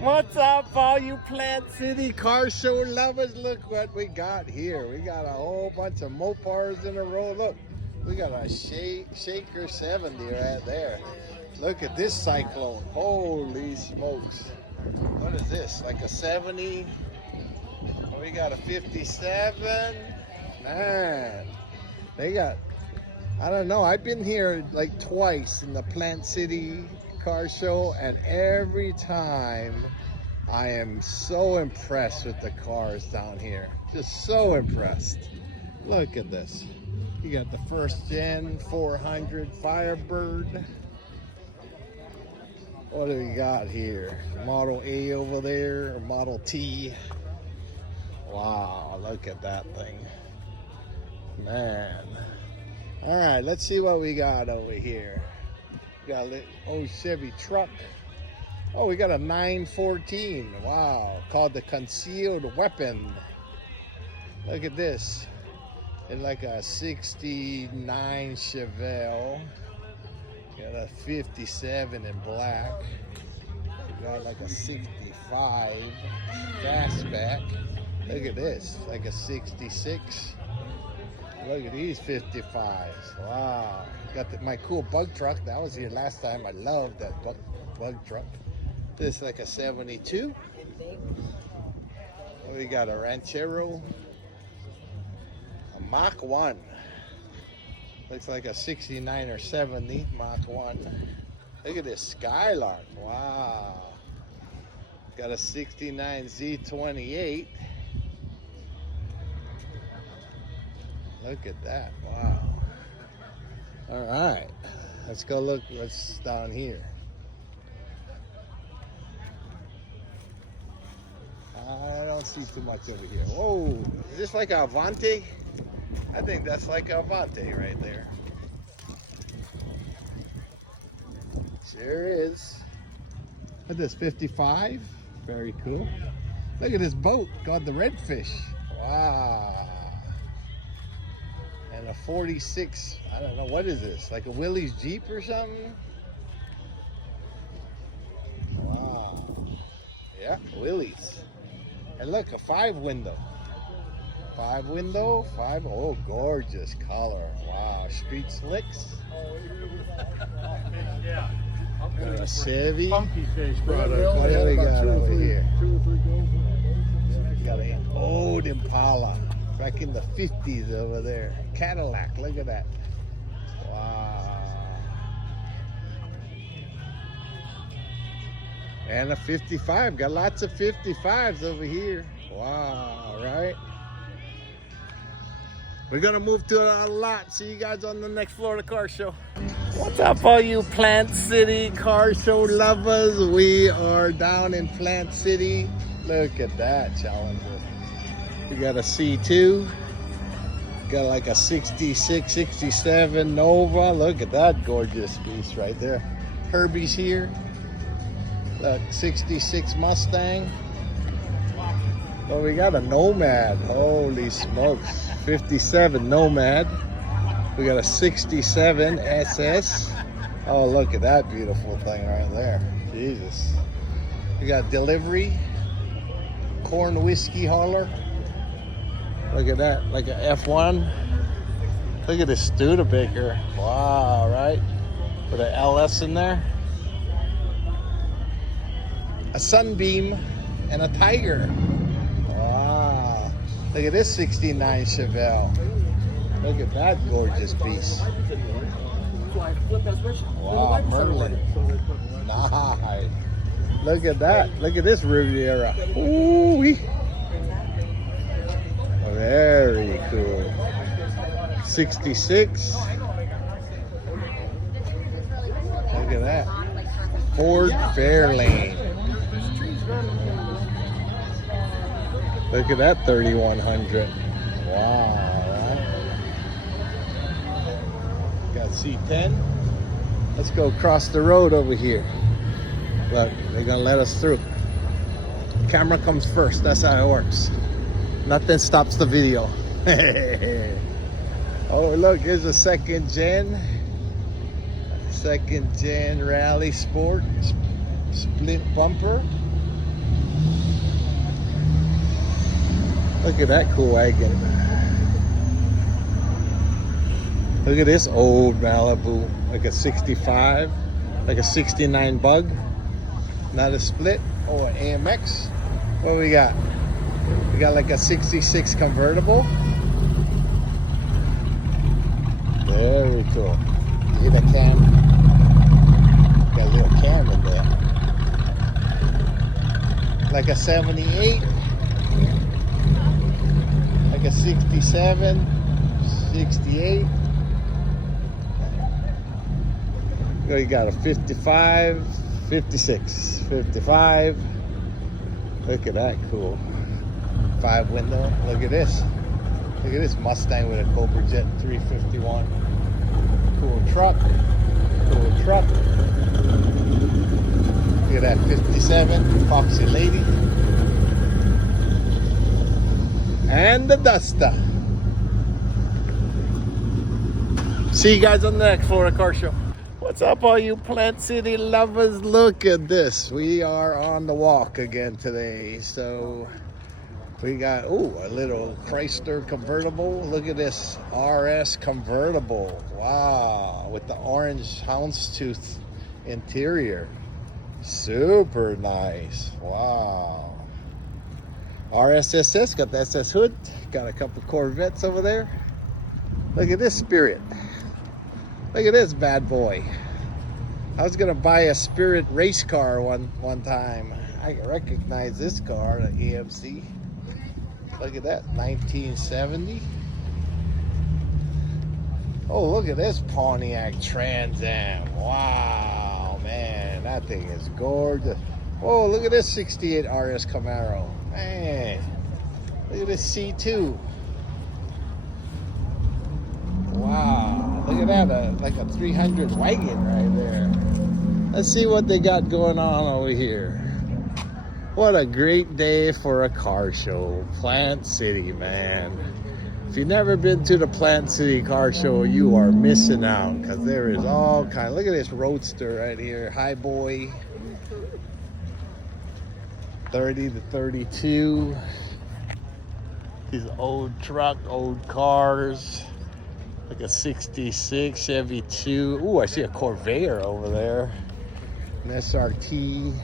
What's up, all you Plant City car show lovers? Look what we got here. We got a whole bunch of Mopars in a row. Look, we got a Shaker 70 right there. Look at this Cyclone. Holy smokes. What is this? Like a 70? We got a 57. Man, they got, I don't know. I've been here like twice in the Plant City car show, and every time I am so impressed with the cars down here. Just so impressed. Look at this. You got the first gen 400 Firebird. What do we got here? Model A over there, or Model T. Wow, look at that thing. Man. All right, let's see what we got over here. We got a old Chevy truck. Oh, we got a 914. Wow, called the Concealed Weapon. Look at this. It's like a 69 Chevelle. Got a 57 in black. We got like a 65 fastback. Look at this, like a 66. Look at these 55s. Wow. Got my cool bug truck. That was here last time. I loved that bug truck. This is like a 72. We got a Ranchero. A Mach 1. Looks like a 69 or 70 Mach 1. Look at this Skylark. Wow. Got a 69 Z28. Look at that. Wow. All right. Let's go look what's down here. I don't see too much over here. Whoa. Is this like a Avante? I think that's like a Avante right there. Sure is. Look at this 55. Very cool. Look at this boat called the Redfish. Wow. And a 46. I don't know. What is this? Like a Willys Jeep or something? Wow. Yeah, Willys. And look, a 5-window. 5-window, 5. Oh, gorgeous color. Wow, Street Slicks. Yeah. A Chevy. Funky face product. What do we got over here? We got an old Impala. Back in the 50s over there. Cadillac, look at that. Wow. And a 55. Got lots of 55s over here. Wow, right? We're gonna move to a lot. See you guys on the next Florida Car Show. What's up, all you Plant City car show lovers? We are down in Plant City. Look at that Challenger. We got a C2. Got like a 66, 67 Nova. Look at that gorgeous piece right there. Herbie's here. Look, 66 Mustang. Oh, we got a Nomad. Holy smokes. 57 Nomad. We got a 67 SS. Oh, look at that beautiful thing right there. Jesus. We got delivery. Corn whiskey hauler. Look at that, like a F1. Look at this Studebaker. Wow, right? With an LS in there. A Sunbeam and a Tiger. Wow. Look at this 69 Chevelle. Look at that gorgeous piece. Wow, Merlin. Nice. Look at that. Look at this Riviera. Ooh-wee. Very cool. 66. Look at that. Ford Fairlane. Look at that 3100. Wow. Got C10. Let's go across the road over here. Look, they're gonna let us through. Camera comes first. That's how it works. Nothing stops the video. Oh, look, here's a second gen Rally Sport split bumper. Look at that cool wagon. Look at this old Malibu, like a 65, like a 69 Bug, not a split. Oh, an AMX. What we got? We got like a 66 convertible. Very cool. You hear that cam? Got a little cam in there. Like a 78, like a 67, 68. You got a 55, 56, 55. Look at that, cool. 5 window. Look at this. Look at this Mustang with a Cobra Jet 351. Cool truck. Cool truck. Look at that 57 Foxy Lady. And the Duster. See you guys on the next Florida Car Show. What's up, all you Plant City lovers? Look at this. We are on the walk again today. So we got, ooh, a little Chrysler convertible. Look at this RS convertible. Wow, with the orange houndstooth interior. Super nice. Wow. RSSS, got the SS hood. Got a couple Corvettes over there. Look at this Spirit. Look at this bad boy. I was gonna buy a Spirit race car one time. I recognize this car, the EMC. Look at that, 1970. Oh, look at this Pontiac Trans Am. Wow, man, that thing is gorgeous. Oh, look at this 68 RS Camaro. Man, look at this C2. Wow. Look at that, like a 300 wagon right there. Let's see what they got going on over here. What a great day for a car show. Plant City, man. If you've never been to the Plant City Car Show, you are missing out, because there is all kinds. Look at this Roadster right here, High Boy. 30 to 32. These old truck, old cars. Like a 66 Chevy 2. Ooh, I see a Corvair over there. An SRT.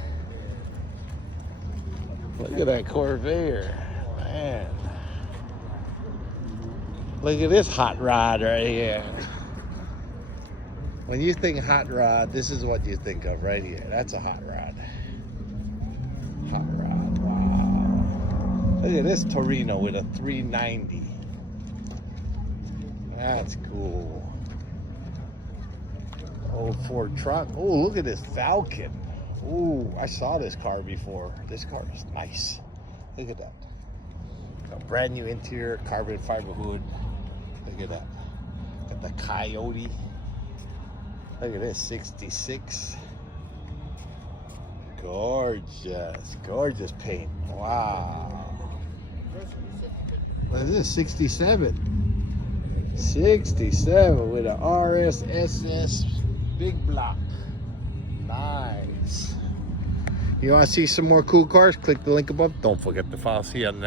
Look at that Corvair. Man. Look at this hot rod right here. When you think hot rod, this is what you think of right here. That's a hot rod. Hot rod, wow. Look at this Torino with a 390. That's cool. Old Ford truck. Oh, look at this Falcon. Oh, I saw this car before. This car is nice. Look at that. A brand new interior, carbon fiber hood. Look at that. Got the Coyote. Look at this, 66. Gorgeous, gorgeous paint. Wow. What is this, 67? 67 with an RSSS big block. Nice. You want to see some more cool cars? Click the link above. Don't forget to follow. See you on the next.